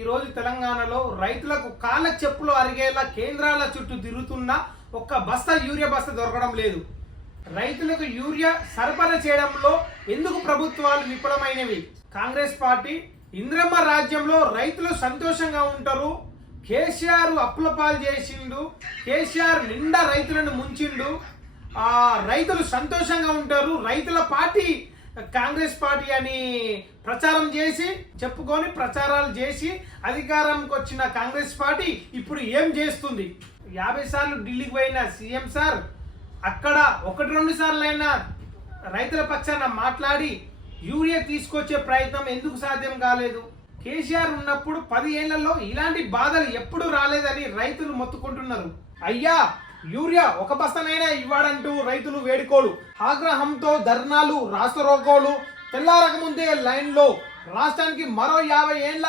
ఈరోజు తెలంగాణలో రైతులకు కాళ్ళ చెప్పులు అరిగేలా కేంద్రాల చుట్టూ తిరుగుతున్న ఒక్క బస్తా యూరియా బస్తా దొరకడం లేదు. రైతులకు యూరియా సరఫరా చేయడంలో ఎందుకు ప్రభుత్వాలు విఫలమైనవి? కాంగ్రెస్ పార్టీ ఇంద్రమ్మ రాజ్యంలో రైతులు సంతోషంగా ఉంటారు, కేసీఆర్ అప్పుల పాలు చేసిండు, కేసీఆర్ నిండా రైతులను ముంచిండు, రైతులు సంతోషంగా ఉంటారు, రైతుల పార్టీ కాంగ్రెస్ పార్టీ అని ప్రచారం చేసి చెప్పుకొని ప్రచారాలు చేసి అధికారంకి వచ్చిన కాంగ్రెస్ పార్టీ ఇప్పుడు ఏం చేస్తుంది? 50 సార్లు ఢిల్లీకి పోయిన సీఎం సార్ అక్కడ 1-2 సార్లు అయినా రైతుల పక్షాన మాట్లాడి యూరియా తీసుకొచ్చే ప్రయత్నం ఎందుకు సాధ్యం కాలేదు? కేసీఆర్ ఉన్నప్పుడు 10 ఏళ్లలో ఇలాంటి బాధలు ఎప్పుడు రాలేదని రైతులు మొత్తుకుంటున్నారు. అయ్యా యూరియా ఒక బస్తానైనా ఇవ్వడంటూ రైతులు వేడుకోలు, ఆగ్రహంతో ధర్నాలు, రాస్తారోకోలు, తెల్లారక ముందే లైన్లో రాష్ట్రానికి మరో 50 ఏళ్ల